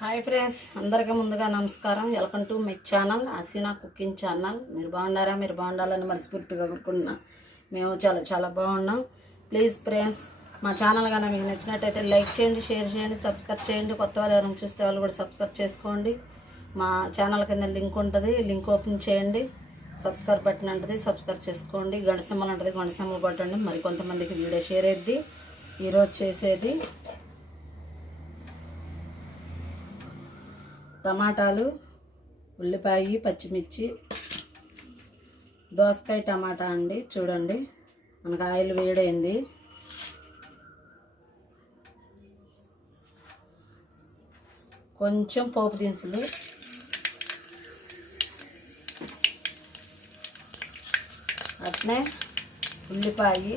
Hi friends, అందరికీ ముందుగా నమస్కారం. Welcome to my channel Haseena cooking channel. మీరు బాగున్నారా? మీరు బాగుండాలని మనస్ఫూర్తిగా కోరుకుంటున్నా. మేము చాలా చాలా బాగున్నాం. ప్లీజ్ ఫ్రెండ్స్, మా ఛానల్ కానీ మీకు నచ్చినట్టయితే లైక్ చేయండి, షేర్ చేయండి, సబ్స్క్రైబ్ చేయండి. కొత్త వాళ్ళు ఎవరైనా చూస్తే వాళ్ళు కూడా సబ్స్క్రైబ్ చేసుకోండి. మా ఛానల్ కింద లింక్ ఉంటుంది, లింక్ ఓపెన్ చేయండి. సబ్స్క్రైబ్ బటన్ ఉంటుంది, సబ్స్క్రైబ్ చేసుకోండి. గంట సింబల్ ఉంటుంది, గంట సింబల్ కొట్టండి. మరి కొంతమందికి వీడియో షేర్ అయ్యిద్ది. ఈరోజు చేసేది టమాటాలు, ఉల్లిపాయ, పచ్చిమిర్చి, దోసకాయ టమాటా అండి. చూడండి, మనకు ఆయిల్ వేడైంది. కొంచెం పోపు దినుసులు, అట్నే ఉల్లిపాయ,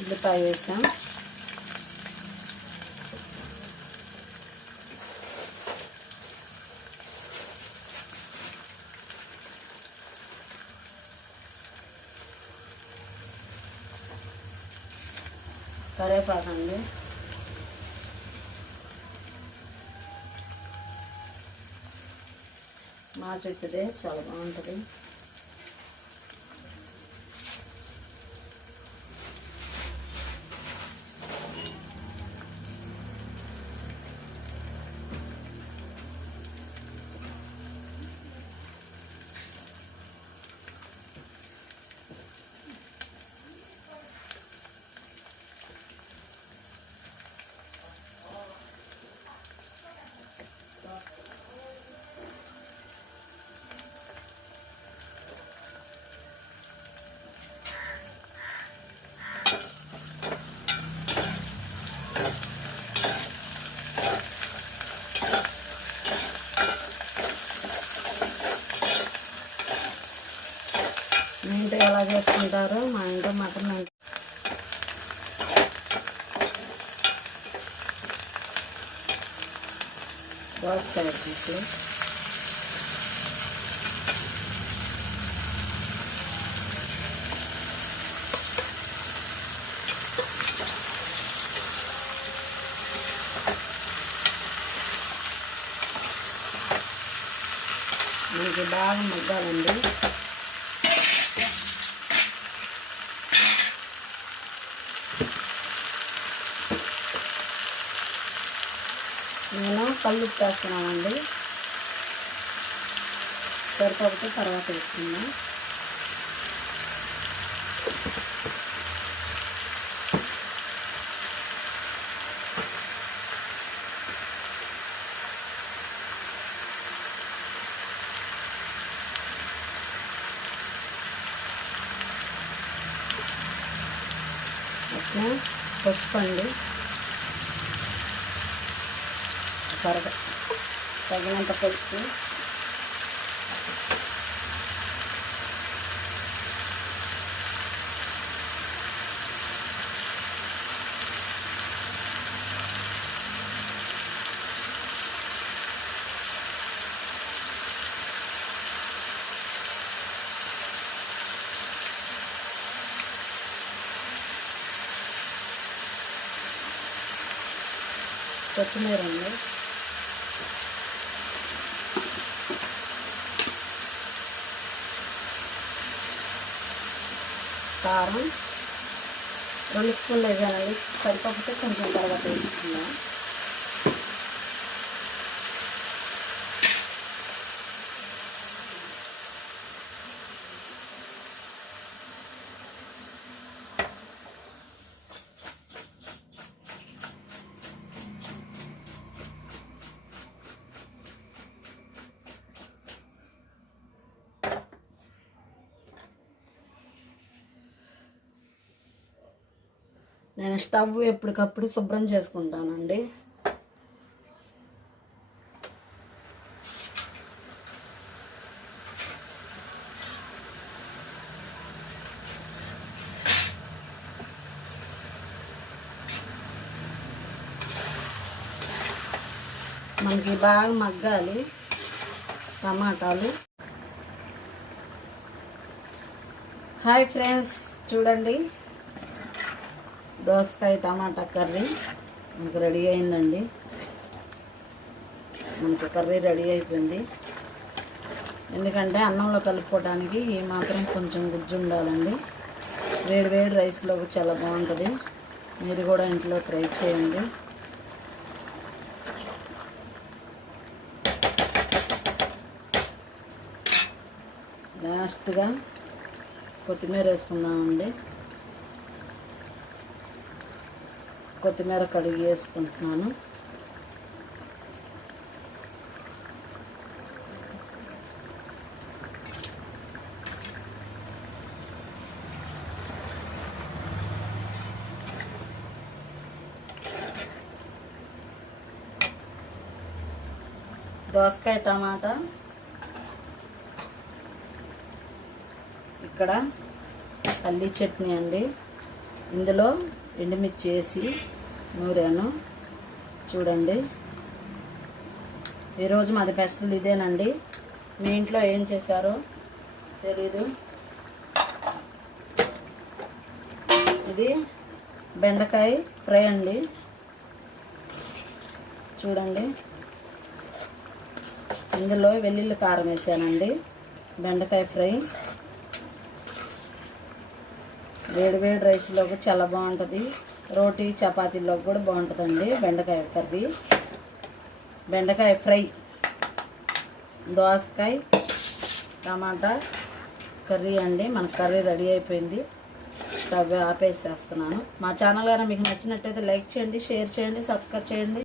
ఉల్లిపాయ వేసాం. కరివేపాకు అండి. మా చెట్టుదే, చాలా బాగుంటుంది. మీ ఇంట్లో ఎలా చేసుకుంటారో మా ఇంట్లో మటన్ దోసకాయ పీసులు, మనకి బాగా మగ్గాలండి. నేను కళ్ళు వేస్తున్నానండి, సరిపోతే తర్వాత వేసుకున్నాం. అట్లా పసుపు అండి, తగినంత పసుపు, కొత్తిమీర అండి, కారం 2 స్పూన్లు వేసానండి. సరిపోతే కొంచెం తర్వాత వేసుకున్నాం. నేను స్టవ్ ఎప్పటికప్పుడు శుభ్రం చేసుకుంటానండి. మనకి బాగా మగ్గాలి టమాటాలు. హాయ్ ఫ్రెండ్స్, చూడండి, దోసకాయ టమాటా కర్రీ మనకు రెడీ అయిందండి. మనకు కర్రీ రెడీ అయిపోయింది. ఎందుకంటే అన్నంలో కలుపుకోవడానికి ఈ మాత్రం కొంచెం గుజ్జు ఉండాలండి. వేడి వేడి రైస్లో చాలా బాగుంటుంది. మీరు కూడా ఇంట్లో ట్రై చేయండి. లాస్ట్గా కొత్తిమీర వేసుకుందామండి. కొత్తిమీర కడిగి వేసుకుంటున్నాను. దోసకాయ టమాటా, ఇక్కడ పల్లీ చట్నీ అండి. ఇందులో ఎండుమిర్చి వేసి నూరాను. చూడండి, ఈరోజు మాది స్పెషల్ ఇదేనండి. మీ ఇంట్లో ఏం చేశారో తెలీదు. ఇది బెండకాయ ఫ్రై అండి. చూడండి, ఇందులో వెల్లుల్లి కారం వేసానండి. బెండకాయ ఫ్రై వేడి వేడి రైస్లోకి చాలా బాగుంటుంది. రోటీ చపాతీలోకి కూడా బాగుంటుందండి. బెండకాయ కర్రీ, బెండకాయ ఫ్రై, దోసకాయ టమాటా కర్రీ అండి. మన కర్రీ రెడీ అయిపోయింది. స్టవ్ ఆపేసేస్తున్నాను. మా ఛానల్ కానీ మీకు నచ్చినట్టయితే లైక్ చేయండి, షేర్ చేయండి, సబ్స్క్రైబ్ చేయండి.